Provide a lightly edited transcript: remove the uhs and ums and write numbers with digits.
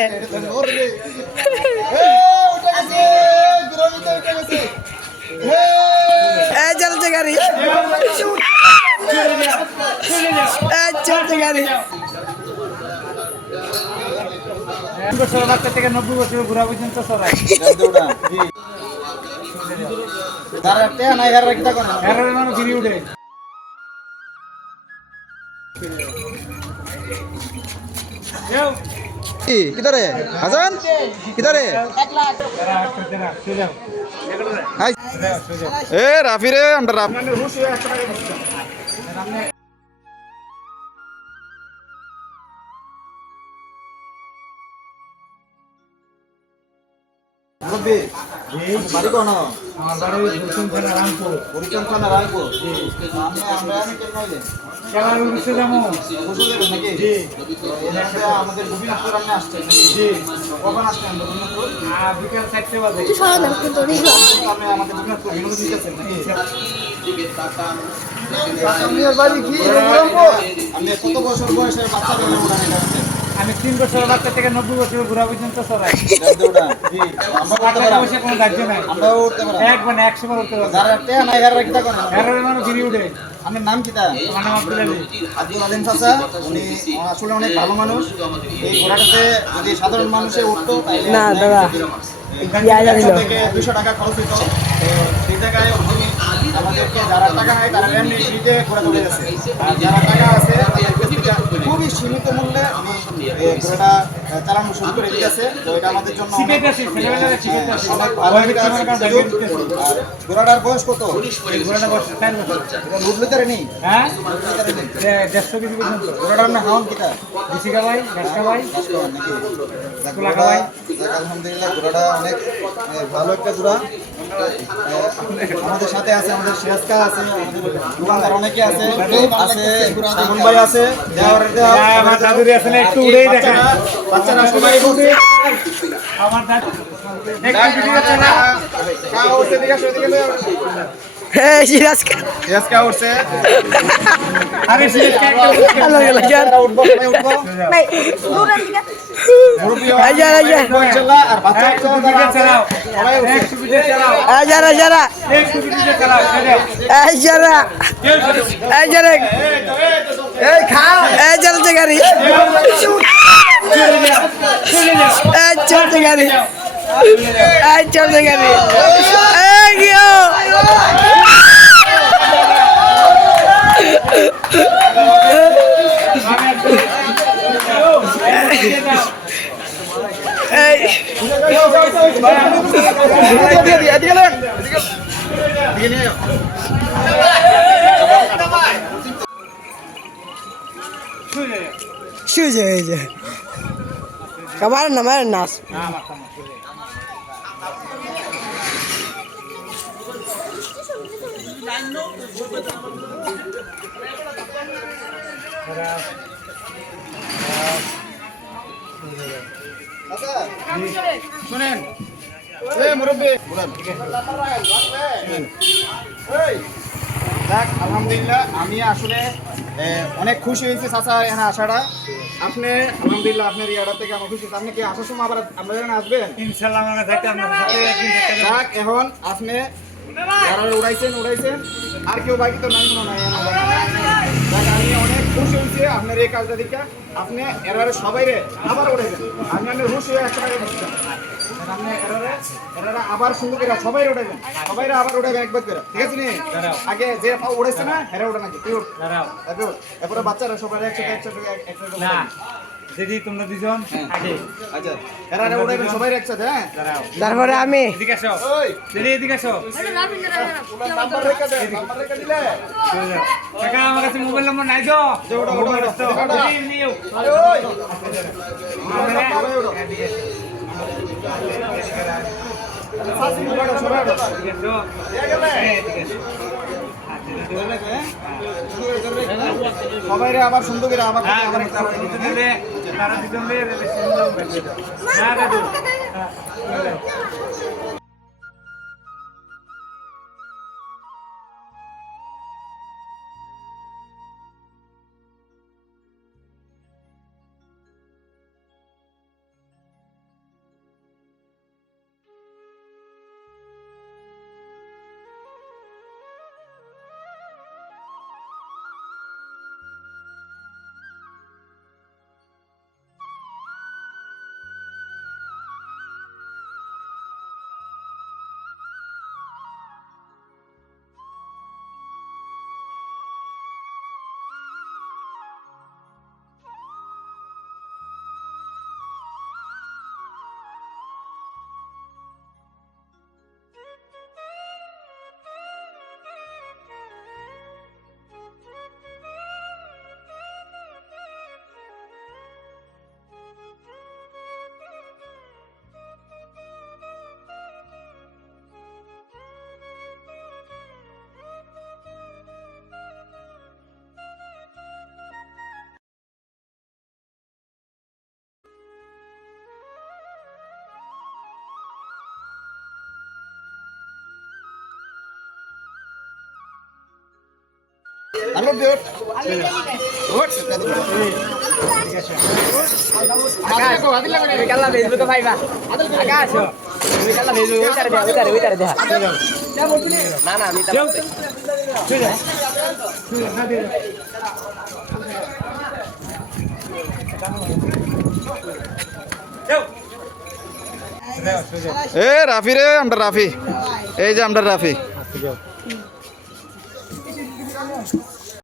গেছে। এই চলছে গাড়ি, এই চলছে গাড়ি। 3 বছরের বাচ্চা থেকে 90 বছরের বুড়া পর্যন্ত চড়াই। এর মানুষ ঘিরে উঠে। किधर है हसन किधर है ए राफी रे अंडर राफ বাড়ি কোন আমার বাড়ি পশ্চিম থানা রামপুর। পরিচম থানা রায়পুর আমরা কেন হইলে খেলার উদ্দেশ্যে যাবো। বসে যাবেন নাকি জি। আমাদের গোপীনাথপুর আপনি আসছেন নাকি জি। কখন আসছেন গোপীনাথপুর বিকাল 4টে বাজে। আপনি আমাদের গোপীনাথপুর বিনোদন দিতেছেন নাকি আপনি কত বছর বয়সের বাচ্চা বেলা উঠান এটা হচ্ছে আমি 3 বছরের বাচ্চা থেকে 90 বছরের বুড়া পর্যন্ত চড়াই। জি। আমরা টাকা পয়সা কোনো দাহ্য নাই। আমরাও উঠতে পারি একবার 100 বার উঠতে পারবো। যারা টেয়া নাই এরা কিটা করেন এর মানুষ ঘিরে উঠে। আপনার নাম কিটা আমার নাম আব্দুল আলী। আব্দুল আলিম চাচা উনি আসলে অনেক ভালো মানুষ এই ঘোড়াটাতে যদি সাধারণ মানুষে উঠতো তাহলে না দাদা, থেকে 200 টাকা খরচ হতো তো সেই জায়গায় উনি আমাদেরকে যারা টাকা হয় তারা এমনি ফ্রিতে ঘোড়া চলে গেছে আর যারা টাকা আছে তাদেরকে খুবই সীমিত মূল্যে উনি এই ঘোড়াটা চালানো শুরু করে দিয়েছে তো এটা আমাদের জন্য অনেক ভালো একটা সুযোগ। আর ঘোড়াটার বয়স কত ঘোড়াটা বসে 4 বছর। এটা লুটলে তারে নেই হ্যাঁ 150 কেজি পর্যন্ত। ঘোড়াটার না হাউন কিটা বিসিকা ভাই, গাছকা ভাই, নাকি কুলাকা ভাই। আলহামদুলিল্লাহ ঘোড়াটা অনেক ভালো একটা ঘোড়া আমাদের সাথে আছে আমাদের সিরাজকা আছে আমাদের দোকানদার অনেকে আছে সামন ভাই আছে আমার দাদুরি আসলে একটু উড়েই দেখা। বাচ্চারা সবাই বলছে আমার দাদু একটু ভিডিও চালা। এই সিরাজকা সিরাজকা উঠছে আরে সিরিয়াসকে একটা ভালো গেল यार। উঠবো সবাই উঠবো মুরব্বি এই যা এই যা ইনশাআল্লাহ আর বাচ্চা একটু ভিডিও চালাও। একটু ভিডিও চালাও। এই যারা যারা একটু ভিডিও চালাও। এই যারা এই যারা এই খাও এই চলছে গাড়ি, এই চলছে গাড়ি, এই চলছে গাড়ি, এই গিয়ে এই শুয়ে এই যে কামার নামার নাচ শুনেন এই মুরব্বি যাক আলহামদুলিল্লাহ আমি আসলে অনেক খুশি হয়েছি চাচা এখানে আসাটা আপনি আলহামদুলিল্লাহ আপনার ইয়াটা থেকে আমার খুশি আপনি কি আসার সময় আবার আমরা এখানে আসবেন ইনশাআল্লাহ আমরা থাকতে আপনার সাথে একদিন থাকতে যাবো। যাক এখন আপনি যারা উড়াইছেন আর কেউ বাকি তো নাই কোনো নাই যাক আমি অনেক খুশি হয়েছি আপনার এই কাজটা দেখে আপনি এরারে সবাই রে আবার উড়াইবেন আমি আপনার খুশি হয়ে 100 টাকা দিচ্ছি আপনি এরারে আবার সুন্দর করে সবাই উঠাইবেন সবাই আবার উঠাইবেন একবার করে ঠিক আছে নি আগে যে উড়াইছে না এরা উঠে নাকি তুই উঠ দাঁড়াও। এরপরে বাচ্চারা সবাই একসাথে না যদি তোমরা দুজন আগে আচ্ছা এরা উঠাইবেন সবাই একসাথে হ্যাঁ দাঁড়াও। তারপরে আমি এদিকে আসো। ওই যদি এদিকে আসো। নাম্বার রেখে দিলে চলে যাও। কাকা আমার কাছে মোবাইল নম্বর নাই তো। ওটা, মোবাইল ওটা, আছে তো? ওটা। যদি নিও। ওই এদিকে আসো। এদিকে আসো। সবাই আবার সুন্দর করে আবার হ্যাঁ, আবার তারা দুজন মিলে, তারা দুজন মিলে রেলের না দাদু। হ্যাঁ, চলে যাও। আলো দে ওঠ ওঠ আদিল লাগো তুমি কাল্লা বেজবো তো ভাইবা আকাশ তুমি কাল্লা বেজবো ওইটারে দেখা না না আমি যাও চলে যা না দে যাও এ রাফি রে আমরা রাফি এই যে আমরা রাফি যাও